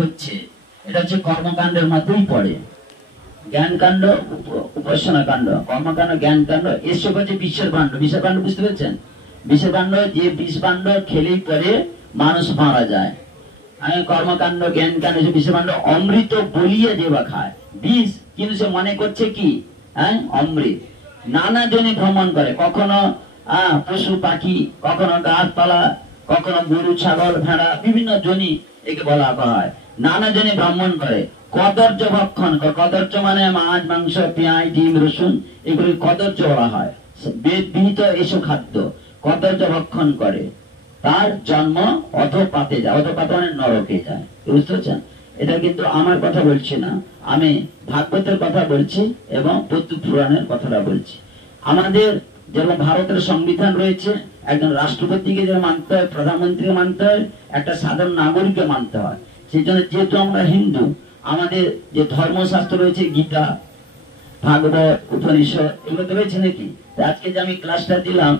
হচ্ছে, এটা হচ্ছে কর্মকাণ্ডের মধ্যেই পড়ে। জ্ঞান কাণ্ড, উপাসনা কাণ্ড, কর্মকাণ্ড, জ্ঞান কাণ্ড, এসব হচ্ছে বিশ্বের কাণ্ড। বিশ্বের কাণ্ড বুঝতে পেরেছেন? বিশ্বের কাণ্ড যে বিষ কাণ্ড খেলেই পরে মানুষ মারা যায়। আমি কর্মকাণ্ড, জ্ঞান কাণ্ড, বিশ্বের কাণ্ড। অমৃত বলিয়ে দেবা খায় বিষ, কিন্তু সে মনে করছে কি অমৃত। নানা জনে ভ্রমণ করে, কখনো পশু পাখি, কখনো গাছপালা, কখনো গরু ছাগল ভেড়া, বিভিন্ন জনি একে বলা হয়। নানা জনে ভ্রমণ করে, কদর্য ভক্ষণ। কদর্য মানে মাছ, মাংস, পেঁয়াজ, ডিম, রসুন, এগুলি কদর্য বলা হয়। বেদ বিহিত এসব খাদ্য কদর্য ভক্ষণ করে, তার জন্ম অধপাতে যায়। অধপাতে মানে নরকে যায়। বুঝতে পারছেন? এটা কিন্তু আমার কথা বলছি না, আমি ভাগবতের কথা বলছি এবং পদ্ম পুরাণের কথাটা বলছি। আমাদের যেমন ভারতের সংবিধান রয়েছে, একজন রাষ্ট্রপতিকে যেমন মানতে হয়, প্রধানমন্ত্রীকে মানতে হয়, একটা সাধারণ নাগরিককে মানতে হয়। সেই জন্য যেহেতু আমরা হিন্দু, আমাদের যে ধর্মশাস্ত্র রয়েছে, গীতা, ভাগবত, উপনিষদ, এগুলো তো রয়েছে নাকি? আজকে যে আমি ক্লাসটা দিলাম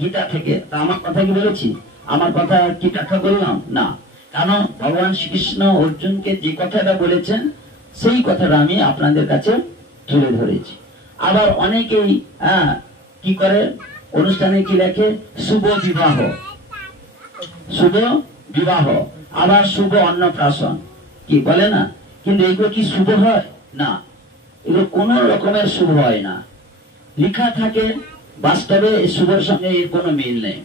গীতা থেকে, তা আমার কথা কি বলেছি? আমার কথা কি ব্যাখ্যা করলাম? না। কারণ ভগবান শ্রীকৃষ্ণ অর্জুনকে যে কথাটা বলেছেন, সেই কথাটা আমি আপনাদের কাছে তুলে ধরেছি। আবার অনেকেই কি করে, অনুষ্ঠানে কি লেখে, শুভ বিবাহ, শুভ বিবাহ, আবার শুভ অন্নপ্রাশন, কি বলে না? কিন্তু এগুলো কি শুভ হয়? না, এগুলো কোন রকমের শুভ হয় না। লেখা থাকে, বাস্তবে এই শুভের সঙ্গে এর কোনো মিল নেই।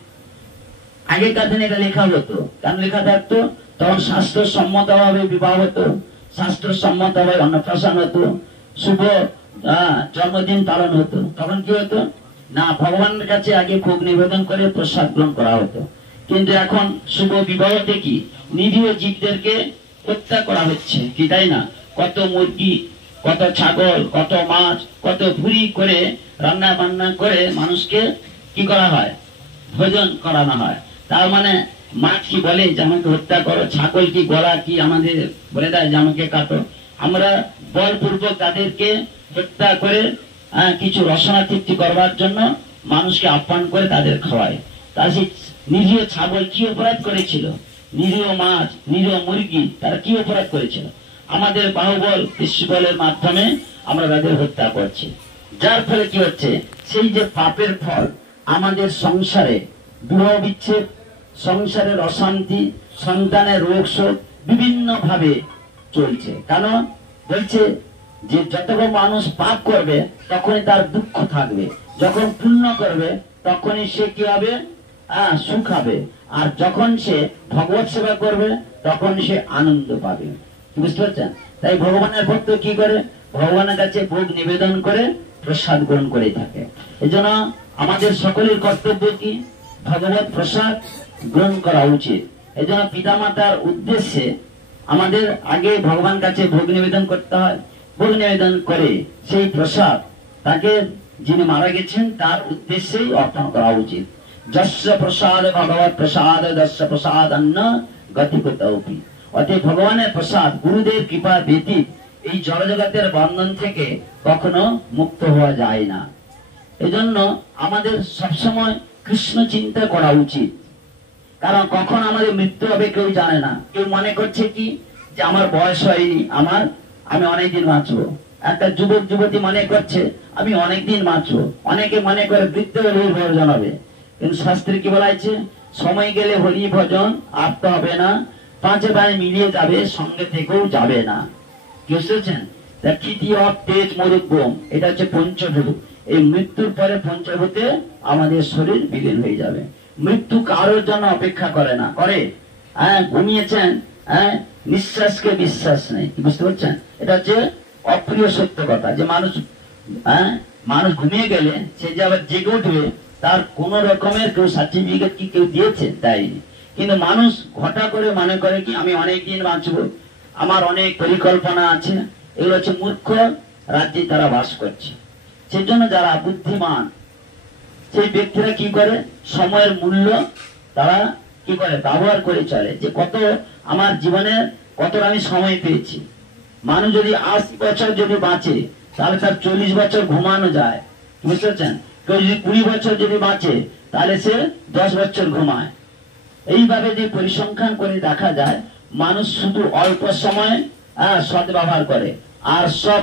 আগেকার দিনে এটা লেখা হতো, কারণ লেখা থাকতো, তখন শাস্ত্র সম্মত ভাবে বিবাহ হতো, শাস্ত্র সম্মত ভাবে অন্নপ্রাশন হতো, শুভ জন্মদিন পালন হতো। তখন কি হতো না, ভগবানের কাছে আগে ভোগ নিবেদন করে প্রসাদ গ্রহণ করা হতো। কিন্তু এখন শুভ বিবাহতে কি নিরীহ জীবদেরকে হত্যা করা হচ্ছে, কি তাই না? কত মুরগি, কত ছাগল, কত মাছ, কত ভুরি করে রান্না বান্না করে মানুষকে কি করা হয়, ভোজন করানো হয়। তার মানে মাছ কি বলে যে আমাকে হত্যা করো, ছাগল কি গলা কি আমাদের বলে দেয় যে আমাকে কাটো। আমরা বলপূর্বক তাদেরকে হত্যা করে কিছু রসনা তৃপ্তি করবার জন্য মানুষকে আহ্বান করে তাদের খাওয়ায়। তা সেই নিরীহ ছাগল কি অপরাধ করেছিল? নিরীহ মাছ, নিরীহ মুরগি, তারা কি অপরাধ করেছিল? আমাদের বাহুবল কৃষ্ণবলের মাধ্যমে আমরা তাদের হত্যা করছি। যার ফলে কি হচ্ছে, সেই যে পাপের ফল আমাদের সংসারে বিবাহ বিচ্ছেদ, সংসারের অশান্তি, সন্তানের রোগ শোক বিভিন্ন ভাবে চলছে। কারণ বলছে যে যতক্ষণ মানুষ পাপ করবে তখনই তার দুঃখ থাকবে, যখন পুণ্য করবে তখনই সে কি হবে, সুখ হবে। আর যখন সে ভগবত সেবা করবে তখন সে আনন্দ পাবে। বুঝতে পারছেন? তাই ভগবানের ভক্ত কি করে, ভগবানের কাছে ভোগ নিবেদন করে প্রসাদ গ্রহণ করে থাকে। এজন্য আমাদের সকলের কর্তব্য কি, ভগবত প্রসাদ গ্রহণ করা উচিত। এজন্য পিতামাতার উদ্দেশ্যে আমাদের আগে ভগবান কাছে ভোগ নিবেদন করতে হয়। ভোগ নিবেদন করে সেই প্রসাদ তাকে, যিনি মারা গেছেন, তার উদ্দেশ্যেই অর্পণ করা উচিত। যস্য প্রসাদ ভগবত প্রসাদ দস্য প্রসাদ অন্ন গতিগতৌপি। অতএব ভগবানের প্রসাদ, গুরুদেব কৃপা ব্যতীত এই জড়জগতের বন্ধন থেকে কখনো মুক্ত হওয়া যায় না। এজন্য আমাদের সবসময় কৃষ্ণ চিন্তা করা উচিত। কারণ কখন আমাদের মৃত্যু হবে কেউ জানে না। কেউ মনে করছে কি যে আমার বয়স হয়নি, আমি অনেকদিন বাঁচবো। একটা যুবক যুবতী মনে করছে আমি অনেকদিন বাঁচবো। অনেকে মনে করে বৃদ্ধ হলে ভজন হবে। কিন্তু শাস্ত্রে কি বলা আছে, সময় গেলে হরি ভজন আর তো হবে না, পাঁচে পায়ে মিলিয়ে যাবে, সঙ্গে থেকেও যাবে না। কি বুঝতেছেন? তৃতীয় তেজ মরুভূম, এটা হচ্ছে পঞ্চভূত। এই মৃত্যুর পরে পঞ্চভূতে আমাদের শরীর বিলীন হয়ে যাবে। মৃত্যু কারোর জন্য অপেক্ষা করে না, করে? ঘুমিয়েছেন, নিঃশ্বাসকে বিশ্বাস নেই। বুঝতে পারছেন? এটা হচ্ছে অপ্রিয় সত্য কথা, যে মানুষ ঘুমিয়ে গেলে সে যে আবার জেগে উঠবে, তার কোন রকমের কেউ সার্টিফিকেট কি কেউ দিয়েছে? দেয়নি। কিন্তু মানুষ ঘটা করে মনে করে কি আমি অনেকদিন বাঁচবো, আমার অনেক পরিকল্পনা আছে। এগুলো হচ্ছে মূর্খ রাজ্যে তারা বাস করছে। সেজন্য যারা বুদ্ধিমান সেই ব্যক্তিরা কি করে, সময়ের মূল্য তারা কি করে ব্যবহার করে চলে, যে কত আমার জীবনে কতটা আমি সময় পেয়েছি। মানুষ যদি 80 বছর যদি বাঁচে, তাহলে তার 40 বছর ঘুমানো যায়। বুঝতে পারছেন? কেউ যদি 20 বছর যদি বাঁচে, তাহলে সে 10 বছর ঘুমায়। এইভাবে যে পরিসংখ্যান করে দেখা যায়, মানুষ শুধু অল্প সময় সৎ ব্যবহার করে আর সব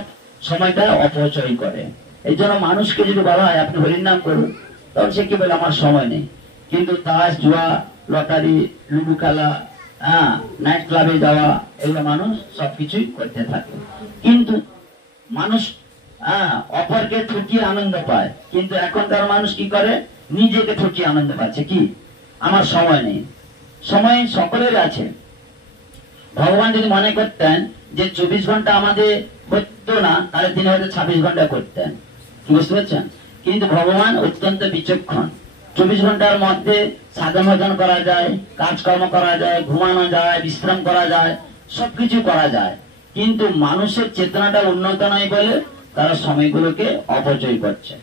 সময়টা অপচয় করে। এই জন্য মানুষকে যদি বলা হয় আপনি হরির নাম করুন, তখন সে কি বলে আমার সময় নেই। কিন্তু তাস, জুয়া, লটারি, লুডু খেলা, নাইট ক্লাবে যাওয়া, এগুলো মানুষ সবকিছুই করতে থাকে। কিন্তু মানুষ অপরকে ঠকিয়ে আনন্দ পায়, কিন্তু এখনকার মানুষ কি করে, নিজেকে ঠকিয়ে আনন্দ পাচ্ছে। কি, আমার সময় নেই। সময় সকলের আছে। ভগবান যদি মনে করতেন যে 24 ঘন্টা আমাদের করতো না, তাহলে তিনি হয়তো 26 ঘন্টা করতেন। বুঝতে পারছেন? কিন্তু ভগবান অত্যন্ত বিচক্ষণ। 24 ঘন্টার মধ্যে সাধন ভজন করা যায়, কাজকর্ম করা যায়, ঘুমানো যায়, বিশ্রাম করা যায়, সবকিছু করা যায়। কিন্তু মানুষের চেতনাটা উন্নত নয় বলে তারা সময়গুলোকে অপচয় করছে।